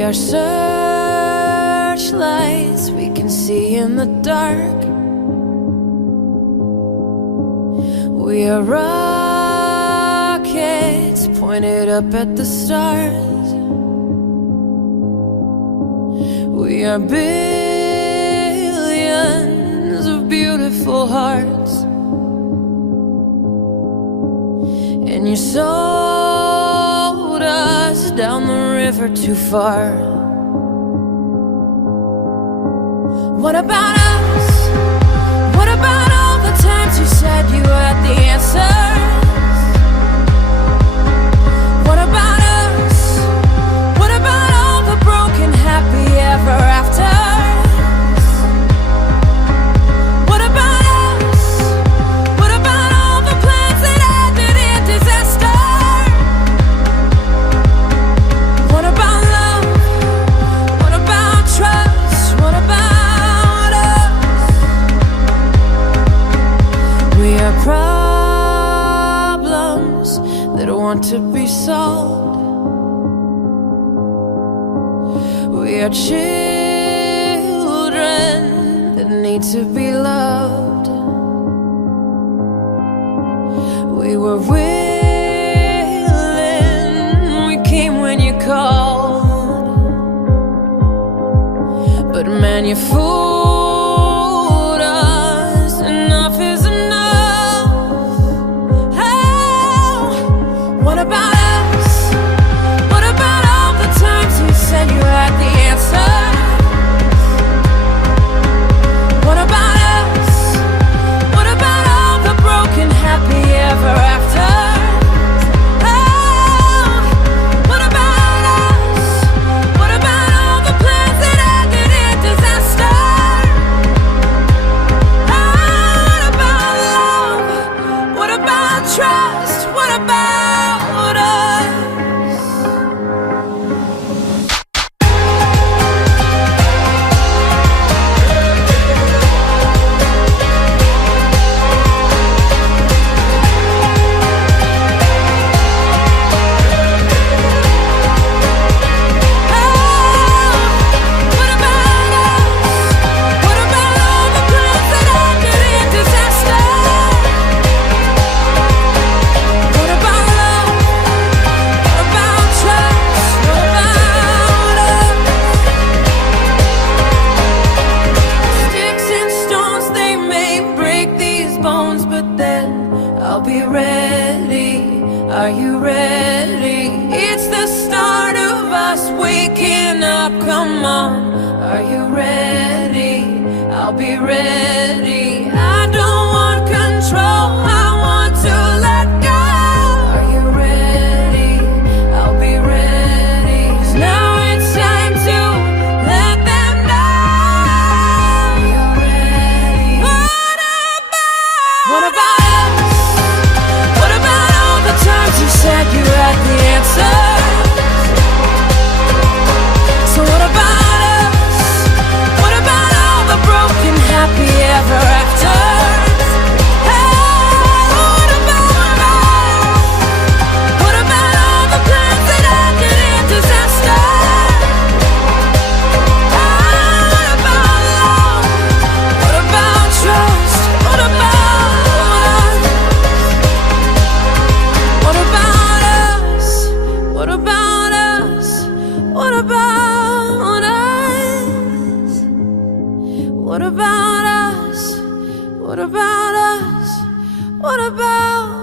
We are searchlights we can see in the dark. We are rockets pointed up at the stars. We are billions of beautiful hearts. And you sold us down the river too far. What about us? What about all the times you said you had the answers? What about us? What about all the broken happy ever afters? What about us? What about all the plans that ended in disaster? What about love? What about trust? What about us? We are problems that want to be solved. We are children that need to be loved. We were willing, we came when you called. But man, you fooled us. Enough is enough. Oh, what about us? What about all the times you said you had the answer? What about us? What about all the broken happy ever after? Oh, what about us? What about all the plans that ended in disaster? Oh, what about love? What about trust? What about us? I'll be ready. Are you ready? It's the start of us waking up. Come on. Are you ready? I'll be ready. I don't want control. I want to let go. Are you ready? I'll be ready. 'Cause now it's time to let them know. Are you ready? What about us? What about all the times you said you had the answers? So what about us? What about all the broken happy ever afters? Hey, what about us? What about all the plans that ended in disaster? Hey, what about love? What about trust? What about us? What about us? What about us? What about us? What about us? What about us? What about